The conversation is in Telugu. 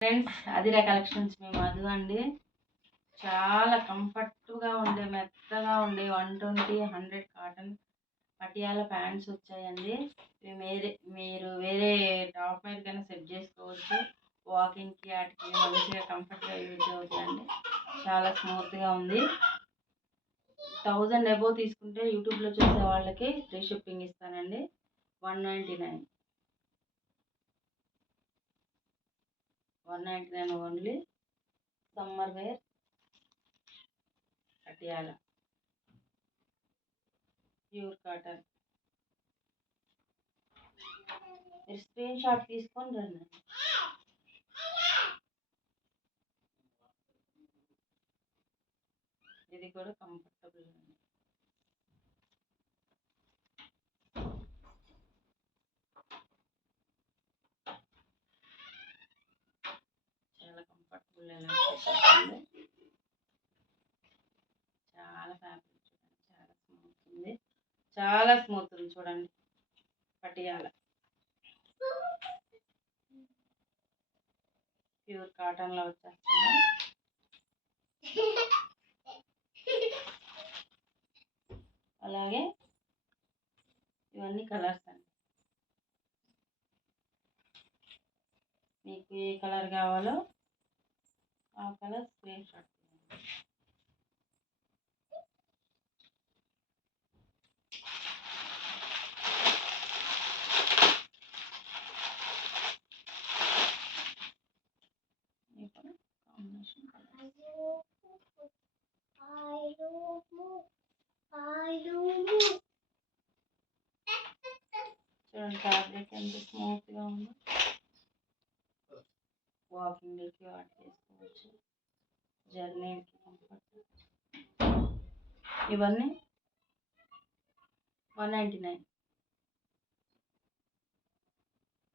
ఫ్రెండ్స్, అదిరా కలెక్షన్స్ మీ మధు అండి. చాలా కంఫర్ట్గా ఉండే, మెత్తగా ఉండే 120, 100 కాటన్ పటియాల ప్యాంట్స్ వచ్చాయండి. మీరు వేరే టాప్ మీద కన్నా సెట్ చేసుకోవచ్చు. వాకింగ్కి వాటికి మంచిగా కంఫర్ట్గా యూజ్ అవుతుందండి. చాలా స్మూత్గా ఉంది. 1000 అబోవ్ తీసుకుంటే యూట్యూబ్లో చూసే వాళ్ళకి ఫ్రీ షిప్పింగ్ ఇస్తానండి. 199 only. Summer wear Patiala pure cotton. మీరు స్క్రీన్ షాట్ తీసుకొని రండి. ఇది కూడా కంఫర్టబుల్ అండి. చాలా కంఫర్టబుల్, వస్తుంది. చాలా ఫ్యాబ్రిక్ చూడండి, చాలా స్మూత్ ఉంది. చాలా స్మూత్ ఉంది చూడండి. పటియాల ప్యూర్ కాటన్లో వచ్చేస్తుంది. అలాగే ఇవన్నీ కలర్స్ అండి. మీకు ఏ కలర్ కావాలో ఆ కలర్ స్క్రీన్ షాట్ తీయండి. కాంబినేషన్ చూడండి, ఫ్యాబ్రిక్ ఎంత స్మూత్గా ఉందో. వాకింగ్కి వాటి చేసుకోవచ్చు, జర్నీకి కంఫర్ట్. ఇవన్నీ 199.